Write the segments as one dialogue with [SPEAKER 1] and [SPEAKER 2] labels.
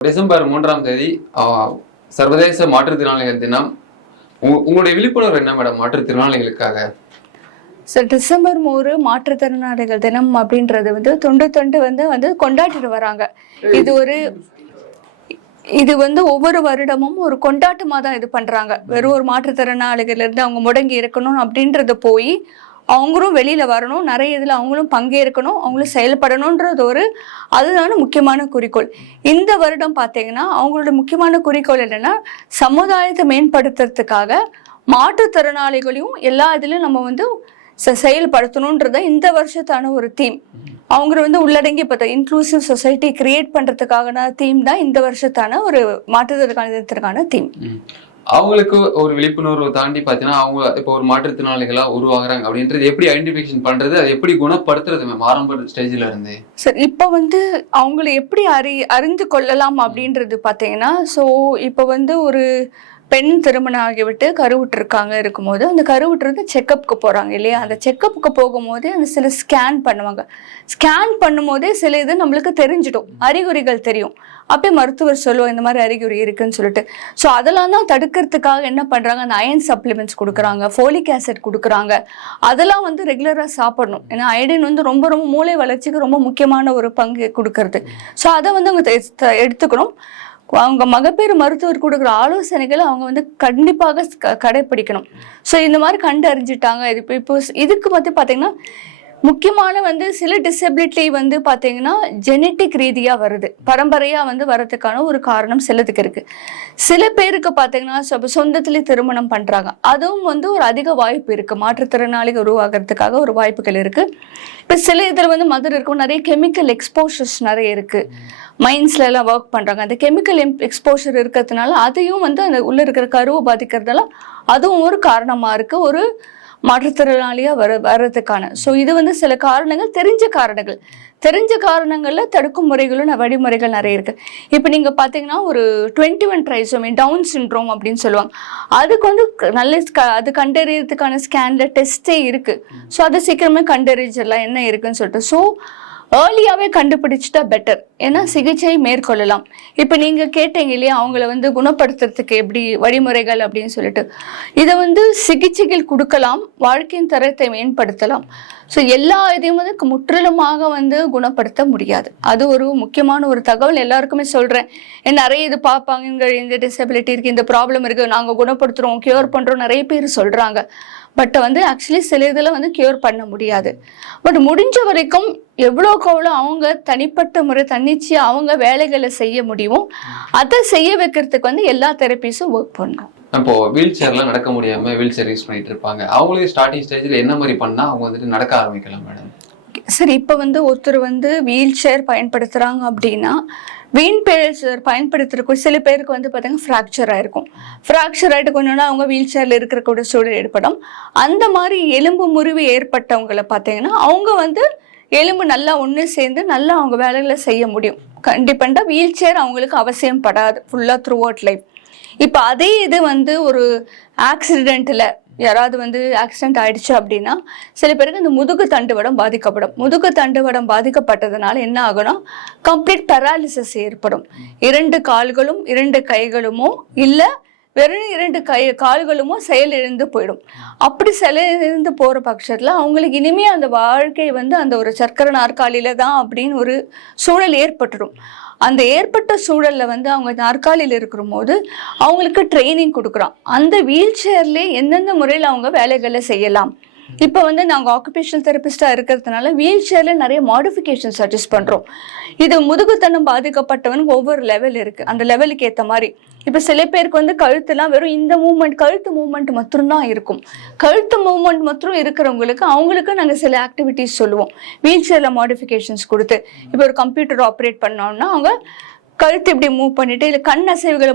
[SPEAKER 1] December மூன்றாம் தேதி சர்வதேச மாற்றுத்திறனாளிகள் தினம். உங்க- உங்களுடைய விழிப்புணர்வு என்ன மேடம் மாற்றுத்திறனாளிகளுக்காக
[SPEAKER 2] ஸோ டிசம்பர் மூணு மாற்றுத்திறனாளிகள் தினம் அப்படின்றது வந்து தொண்டு தொண்டு வந்து வந்து கொண்டாடிட்டு வராங்க. இது ஒரு இது வந்து ஒவ்வொரு வருடமும் ஒரு கொண்டாட்டமாக தான் இது பண்ணுறாங்க வெறும் ஒரு மாற்றுத்திறனாளிகள் இருந்து அவங்க முடங்கி இருக்கணும் அப்படின்றது போய் அவங்களும் வெளியில வரணும். நிறைய இதில் அவங்களும் பங்கேற்கணும். அவங்களும் செயல்படணுன்றது ஒரு அதுதான முக்கியமான குறிக்கோள். இந்த வருடம் பார்த்தீங்கன்னா அவங்களோட முக்கியமான குறிக்கோள் என்னன்னா சமுதாயத்தை மேம்படுத்துறதுக்காக மாற்றுத்திறனாளிகளையும் எல்லா இதுலையும் நம்ம வந்து செ- செயல்படுத்தணுன்றத இந்த வருஷத்தான ஒரு தீம் அவங்க வந்து உள்ளடங்கி பார்த்தா இன்க்ளூசிவ் சொசைட்டி கிரியேட் பண்ணுறதுக்கான தீம் தான் இந்த வருஷத்தான ஒரு மாற்றுத்திறனாளிகளுக்கான தீம்
[SPEAKER 1] அவங்களுக்கு ஒரு விழிப்புணர்வு தாண்டி பார்த்தீங்கன்னா அவங்க இப்போ ஒரு மாற்றுத்திறனாளிகளா உருவாகுறாங்க அப்படின்றது எப்படி ஐடென்டிஃபிகேஷன் பண்றது அதை எப்படி குணப்படுத்துறது மேம் ஆரம்ப ஸ்டேஜ்ல இருந்து?
[SPEAKER 2] சரி இப்போ வந்து அவங்கள எப்படி அறி அறிந்து கொள்ளலாம் அப்படின்றது பார்த்தீங்கன்னா ஸோ இப்போ வந்து ஒரு பெண் திருமணம் ஆகிவிட்டு கருவுட்டிருக்காங்க இருக்கும்போது அந்த கருவுற்றது செக்கப்புக்கு போகிறாங்க இல்லையா? அந்த செக்கப்புக்கு போகும்போது அந்த சில ஸ்கேன் பண்ணுவாங்க. ஸ்கேன் பண்ணும்போதே சில இது நம்மளுக்கு தெரிஞ்சிடும். அறிகுறிகள் தெரியும். அப்பயே மருத்துவர் சொல்லுவோம் இந்த மாதிரி அறிகுறி இருக்குன்னு சொல்லிட்டு. ஸோ அதெல்லாம் தான் தடுக்கிறதுக்காக என்ன பண்ணுறாங்க அந்த அயன் சப்ளிமெண்ட்ஸ் கொடுக்குறாங்க ஃபோலிக் ஆசிட் கொடுக்குறாங்க. அதெல்லாம் வந்து ரெகுலராக சாப்பிடணும். ஏன்னா அயடின் வந்து ரொம்ப ரொம்ப மூளை வளர்ச்சிக்கு ரொம்ப முக்கியமான ஒரு பங்கு கொடுக்கறது. ஸோ அதை வந்து அவங்க எடுத்துக்கணும். அவங்க மகப்பேறு மருத்துவர் கொடுக்குற ஆலோசனைகளை அவங்க வந்து கண்டிப்பாக க- கடைப்பிடிக்கணும். ஸோ இந்த மாதிரி கண்டு அறிஞ்சிட்டாங்க இது இப்போ இதுக்கு மட்டும் பார்த்தீங்கன்னா முக்கியமான வந்து சில டிசபிலிட்டி வந்து பார்த்தீங்கன்னா ஜெனட்டிக் ரீதியாக வருது. பரம்பரையாக வந்து வரதுக்கான ஒரு காரணம் சிலதுக்கு இருக்குது சில பேருக்கு பார்த்தீங்கன்னா சொந்தத்திலே திருமணம் பண்ணுறாங்க அதுவும் வந்து ஒரு அதிக வாய்ப்பு இருக்குது மாற்றுத்திறனாளிகள் உருவாகிறதுக்காக ஒரு வாய்ப்புகள் இருக்குது இப்போ சில இதில் வந்து மதுரை இருக்கும். நிறைய கெமிக்கல் எக்ஸ்போஷர்ஸ் நிறைய இருக்குது மைன்ஸ்ல எல்லாம் ஒர்க் பண்ணுறாங்க அந்த கெமிக்கல் எக்ஸ்போஷர் இருக்கிறதுனால அதையும் வந்து அந்த உள்ளே இருக்கிற கருவை பாதிக்கிறதால அதுவும் ஒரு காரணமாக இருக்குது ஒரு மாற்றுத்திறனாளியா வர வர்றதுக்கான. ஸோ இது வந்து சில காரணங்கள் தெரிஞ்ச காரணங்கள். தெரிஞ்ச காரணங்களில் தடுக்கும் முறைகளும் வழிமுறைகள் நிறைய இருக்கு. இப்போ நீங்க பாத்தீங்கன்னா ஒரு twenty one trisomy Down syndrome அப்படின்னு சொல்லுவாங்க. அதுக்கு வந்து நல்ல அது கண்டறியறதுக்கான ஸ்கேன்ல டெஸ்டே இருக்கு. ஸோ அதை சீக்கிரமே கண்டறிஞ்சிடலாம் என்ன இருக்குன்னு சொல்லிட்டு. ஸோ ஏர்லியாகவே கண்டுபிடிச்சிட்டா பெட்டர் ஏன்னா சிகிச்சை மேற்கொள்ளலாம். இப்போ நீங்கள் கேட்டீங்க இல்லையா அவங்கள வந்து குணப்படுத்துறதுக்கு எப்படி வழிமுறைகள் அப்படின்னு சொல்லிட்டு. இதை வந்து சிகிச்சைகள் கொடுக்கலாம் வாழ்க்கையின் தரத்தை மேம்படுத்தலாம். ஸோ எல்லா இதையும் வந்து முற்றிலுமாக வந்து குணப்படுத்த முடியாது. அது ஒரு முக்கியமான ஒரு தகவல் எல்லாருக்குமே சொல்கிறேன் நிறைய இது பார்ப்பாங்க இந்த டிசபிலிட்டி இருக்குது இந்த ப்ராப்ளம் இருக்குது நாங்கள் குணப்படுத்துகிறோம் க்யூர் பண்ணுறோம் நிறைய பேர் சொல்கிறாங்க பட் வந்து ஆக்சுவலி சில இதில் வந்து கியூர் பண்ண முடியாது. பட் முடிஞ்ச வரைக்கும் எவ்வளோக்கு எவ்வளோ அவங்க தனிப்பட்ட முறை தன்னிச்சையாக அவங்க வேலைகளை செய்ய முடியுமோ அதை செய்ய வைக்கிறதுக்கு வந்து எல்லா தெரப்பீஸும் ஒர்க் பண்ணும்.
[SPEAKER 1] இப்போ வீல் சேர்லாம் நடக்க முடியாம வீல் சேர் யூஸ் பண்ணிட்டு இருப்பாங்க. அவங்களுக்கு ஸ்டார்டிங் ஸ்டேஜ்ல என்ன மாதிரி பண்ணா அவங்க வந்துட்டு நடக்க ஆரம்பிக்கலாம் மேடம்
[SPEAKER 2] சரி இப்போ வந்து ஒருத்தர் வந்து வீல் சேர் பயன்படுத்துகிறாங்க அப்படின்னா வீண் பேர் பயன்படுத்துறதுக்கு சில பேருக்கு வந்து பார்த்தீங்கன்னா ஃப்ராக்சர் ஆயிருக்கும். ஃப்ராக்சர் ஆகிட்டு கொஞ்சம் அவங்க வீல் சேரில் இருக்கக்கூடிய சூழல் ஏற்படும். அந்த மாதிரி எலும்பு முறிவு ஏற்பட்டவங்களை பார்த்தீங்கன்னா அவங்க வந்து எலும்பு நல்லா ஒன்று சேர்ந்து நல்லா அவங்க வேலைகளை செய்ய முடியும். கண்டிப்பாக வீல் சேர் அவங்களுக்கு அவசியம் படாது ஃபுல்லாக த்ரூ அவுட் லைஃப் இப்போ அதே இது வந்து ஒரு ஆக்சிடெண்ட்டில் யாராவது வந்து ஆக்சிடென்ட் ஆயிடுச்சு அப்படின்னா சில பேருக்கு இந்த முதுகு தண்டுவடம் பாதிக்கப்படும். முதுகு தண்டுவடம் பாதிக்கப்பட்டதுனால என்ன ஆகும்னா கம்ப்ளீட் பெராலிசிஸ் ஏற்படும். இரண்டு கால்களும் இரண்டு கைகளுமோ இல்லை வெறும் இரண்டு கை கால்களுமோ செயலிழந்து போயிடும். அப்படி செயலிழந்து போகிற பட்சத்தில் அவங்களுக்கு இனிமேல் அந்த வாழ்க்கை வந்து அந்த ஒரு சர்க்கரை நாற்காலியில தான் அப்படின்னு ஒரு சூழல் ஏற்பட்டுடும் அந்த ஏற்பட்ட சூழல்ல வந்து அவங்க நாற்காலியில் இருக்கிற போது அவங்களுக்கு ட்ரைனிங் கொடுக்குறான். அந்த வீல் சேர்லேயே எந்தெந்த முறையில் அவங்க வேலைகளை செய்யலாம்? இப்போ வந்து நாங்கள் ஆக்குபேஷனல் தெரபிஸ்டாக இருக்கிறதுனால வீல் சேரில் நிறைய மாடிஃபிகேஷன் சஜஸ்ட் பண்ணுறோம் இது முதுகுத்தனம் பாதிக்கப்பட்டவனுக்கு ஒவ்வொரு லெவல் இருக்குது அந்த லெவலுக்கு ஏற்ற மாதிரி. இப்போ சில பேருக்கு வந்து கழுத்துலாம் வெறும் இந்த மூமெண்ட் கழுத்து மூமெண்ட் மட்டும்தான் இருக்கும். கழுத்து மூமெண்ட் மட்டும் இருக்கிறவங்களுக்கு அவங்களுக்கு நாங்கள் சில ஆக்டிவிட்டீஸ் சொல்லுவோம். வீல் சேரில் மாடிஃபிகேஷன்ஸ் கொடுத்து. இப்போ ஒரு கம்ப்யூட்டர் ஆப்ரேட் பண்ணோம்னா அவங்க கழுத்து இப்படி மூவ் பண்ணிட்டு இல்லை கண் அசைவுகளை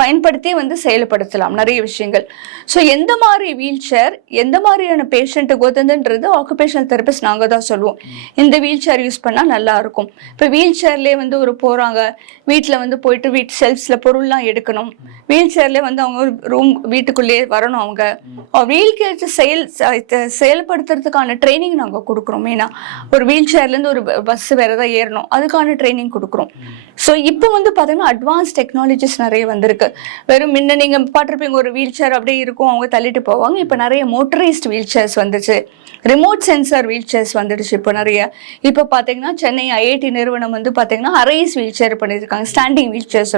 [SPEAKER 2] பயன்படுத்தி வந்து செயல்படுத்தலாம். நிறைய விஷயங்கள். ஸோ எந்த மாதிரி வீல் சேர் எந்த மாதிரியான பேஷண்ட்டுக்கு உதவுதுன்றது ஆக்குபேஷனல் தெரபிஸ்ட் நாங்கள் தான் சொல்லுவோம். இந்த வீல் சேர் யூஸ் பண்ணால் நல்லா இருக்கும். இப்போ வீல் சேர்லேயே வந்து ஒரு போகிறாங்க வீட்டில் வந்து போயிட்டு வீட்டு ஷெல்ஃப்ஸில் பொருள்லாம் எடுக்கணும். வீல் சேர்லேயே வந்து அவங்க ரூம் வீட்டுக்குள்ளேயே வரணும் அவங்க. வீல் கேட்டு செயல் செயல்படுத்துறதுக்கான ட்ரைனிங் நாங்கள் கொடுக்குறோம். மெயினாக ஒரு வீல் சேர்லேருந்து ஒரு பஸ் வேறு ஏதாவது ஏறணும். அதுக்கான ட்ரைனிங் கொடுக்குறோம். ஸோ இப்போ இப்போ வந்து பார்த்தீங்கன்னா அட்வான்ஸ் டெக்னாலஜிஸ் நிறைய வந்திருக்கு. வெறும் முன்ன நீங்கள் பார்த்துருப்பீங்க ஒரு வீல் சேர் அப்படியே இருக்கும் அவங்க தள்ளிட்டு போவாங்க. இப்போ நிறைய மோட்டரைஸ்ட் வீல் சேர்ஸ் வந்துச்சு. ரிமோட் சென்சார் வீல் சேர்ஸ் வந்துடுச்சு இப்போ நிறைய. இப்போ பார்த்தீங்கன்னா சென்னை ஐஐடி நிறுவனம் வந்து பார்த்தீங்கன்னா அரைஸ் வீல் சேர் பண்ணியிருக்காங்க ஸ்டாண்டிங் வீல் சேர்ஸ்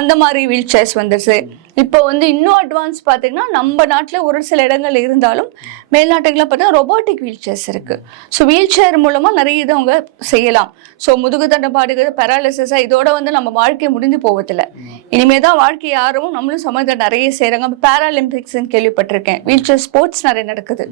[SPEAKER 2] அந்த மாதிரி வீல் சேர்ஸ் வந்துச்சு. இப்போ வந்து இன்னும் அட்வான்ஸ் பார்த்தீங்கன்னா நம்ம நாட்டில் ஒரு சில இடங்கள் இருந்தாலும் மேல்நாட்டுகளில் பார்த்தீங்கன்னா ரொபோட்டிக் வீல் சேர்ஸ் இருக்குது ஸோ வீல் சேர் மூலமாக நிறைய இது அவங்க செய்யலாம். ஸோ முதுகு தண்டப்பாடுகள் பேராலிசிஸாக இதோட வந்து நம்ம வாழ்க்கை முடிந்து போவதில்லை. இனிமேல் தான் வாழ்க்கை யாரும் நம்மளும் சமூகத்தில் நிறைய செய்கிறாங்க பேராலிம்பிக்ஸ்ன்னு கேள்விப்பட்டிருக்கேன். வீல் சேர் ஸ்போர்ட்ஸ் நிறைய நடக்குது.